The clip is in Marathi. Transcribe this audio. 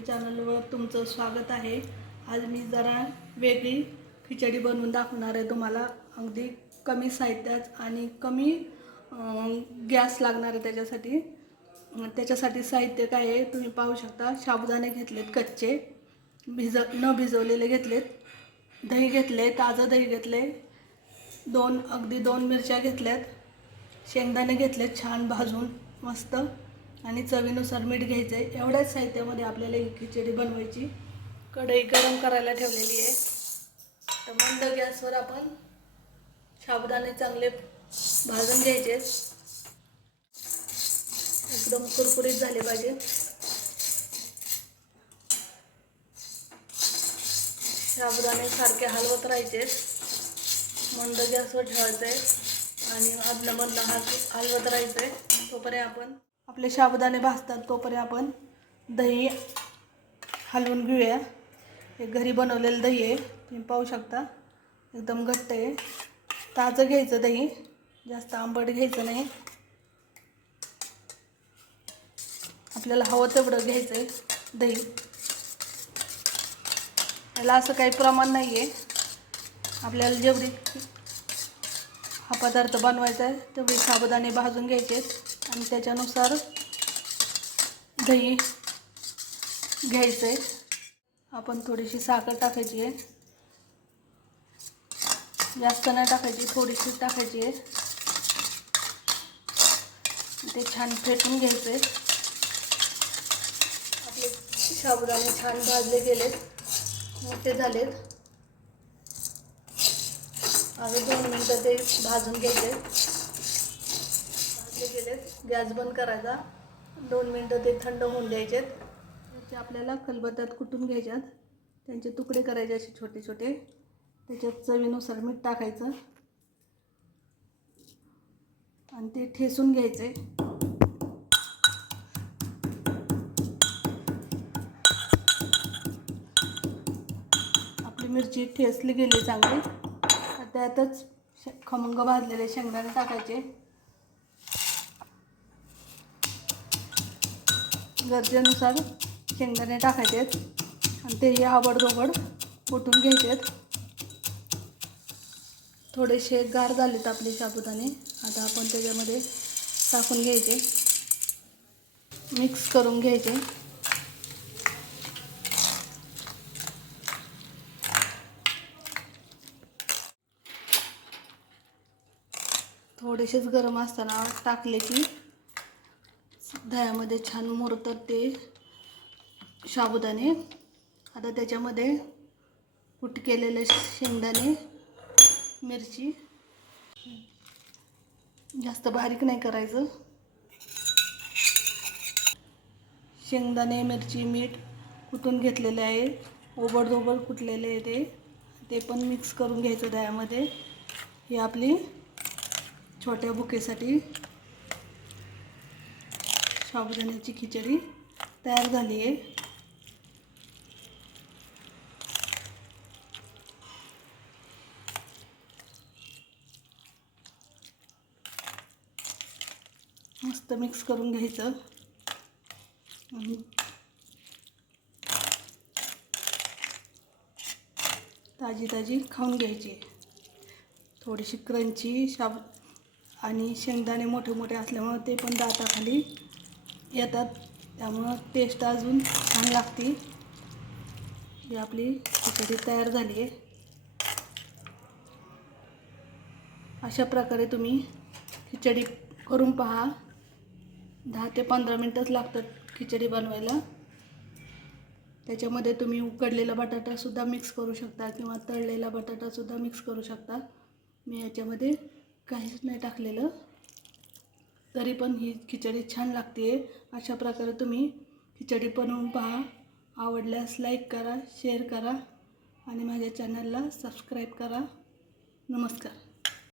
रेसिपी चॅनलवर तुमचं स्वागत आहे. आज मी जरा वेगळी खिचडी बनवून दाखवणार आहे तुम्हाला. अगदी कमी साहित्यात आणि कमी गॅस लागणार आहे त्याच्यासाठी. त्याच्यासाठी साहित्य काय आहे तुम्ही पाहू शकता. साबुदाणे घेतलेत कच्चे भिज न भिजवलेले घेतलेत. दही घेतले ताजं दही घेतले. दोन अगदी दोन मिरच्या घेतल्यात. शेंगदाणे घेतलेत छान भाजून मस्त. आणि चवीनुसार मीठ घ्यायचं आहे एवढ्याच साहित्यामध्ये आपल्याला ही खिचडी बनवायची. कढई गरम करायला ठेवलेली आहे. तर मंद गॅसवर आपण साबुदाणे चांगले भाजून घ्यायचे. एकदम कुरकुरीत झाले पाहिजे. साबुदाणे सारखे हलवत राहायचे. मंद गॅसवर ठेवायचं आहे आणि आदलं मधलं हाल हलवत राहायचं आहे तोपर्यंत आपण आपले शाबुदाणे भाजतात तोपर्यंत आपण दही हलवून घेऊया. हे घरी बनवलेलं दही आहे तुम्ही पाहू शकता. एकदम घट्ट आहे. ताजं घ्यायचं दही जास्त आंबट घ्यायचं नाही. आपल्याला हवं तेवढं घ्यायचं आहे दही. याला असं काही प्रमाण नाही आहे आपल्याला जेवढी हा पदार्थ बनवायचा आहे तेवढे साबुदाणे भाजून घ्यायचे आहेत आणि त्याच्यानुसार दही घ्यायचं आहे आपण थोडीशी साखर टाकायची आहे. जास्त नाही टाकायची थोडीशी टाकायची आहे. ते छान फेटून घ्यायचं आहे आपले साबुदाणे छान भाजले गेलेत. मोठे झालेत. अजून दोन मिनटं ते भाजून घ्यायचे भाजले गेलेत गॅस बंद करायचा. दोन मिनटं ते थंड होऊन द्यायचेत. त्याचे आपल्याला खलबत्त्यात कुटून घ्यायच्यात. त्यांचे तुकडे करायचे असे छोटे छोटे. त्याच्यात चवीनुसार मीठ टाकायचं. आणि ते ठेसून घ्यायचे. आपली मिरची ठेसली गेली चांगली. त्यातच खमंग भाजलेले शेंगदाणे टाकायचे. गरजेनुसार शेंगदाणे टाकायचे आणि तेही आवडदोबड कुटून घ्यायचे थोडेसे गार झालेत आपले साबुदाणे आता आपण त्याच्यामध्ये टाकून घ्यायचे. मिक्स करून घ्यायचे. थोडेसेच गरम असताना टाकले की दह्यामध्ये छान मुरतात ते साबुदाणे. आता त्याच्यामध्ये कुट केलेले शेंगदाणे मिरची. जास्त बारीक नाही करायचं. शेंगदाणे मिरची मीठ कुटून घेतलेले आहे. ओबडधोबड कुटलेले आहे ते. ते पण मिक्स करून घ्यायचं दह्यामध्ये. ही आपली छोट्या बुकेसाठी साबुदाण्याची खिचडी तयार झाली आहे. मस्त मिक्स करून घ्यायचं. आणि ताजी ताजी खाऊन घ्यायची. थोडीशी क्रंची शाब आणि शेंगदाणे मोठे मोठे असल्यामुळे ते पण दाताखाली येतात. त्यामुळं टेस्ट अजून छान लागते. ही आपली खिचडी तयार झाली आहे. अशा प्रकारे तुम्ही खिचडी करून पहा. दहा ते पंधरा मिनटंच लागतात खिचडी बनवायला. त्याच्यामध्ये तुम्ही उकडलेला बटाटासुद्धा मिक्स करू शकता किंवा तळलेला बटाटासुद्धा मिक्स करू शकता. मी याच्यामध्ये काहीच नाही टाकलेलं. तरी पण ही खिचडी छान लागते. अशा प्रकारे तुम्ही खिचडी बनवून पहा. आवडल्यास लाईक करा शेअर करा आणि माझ्या चॅनलला सबस्क्राईब करा. नमस्कार.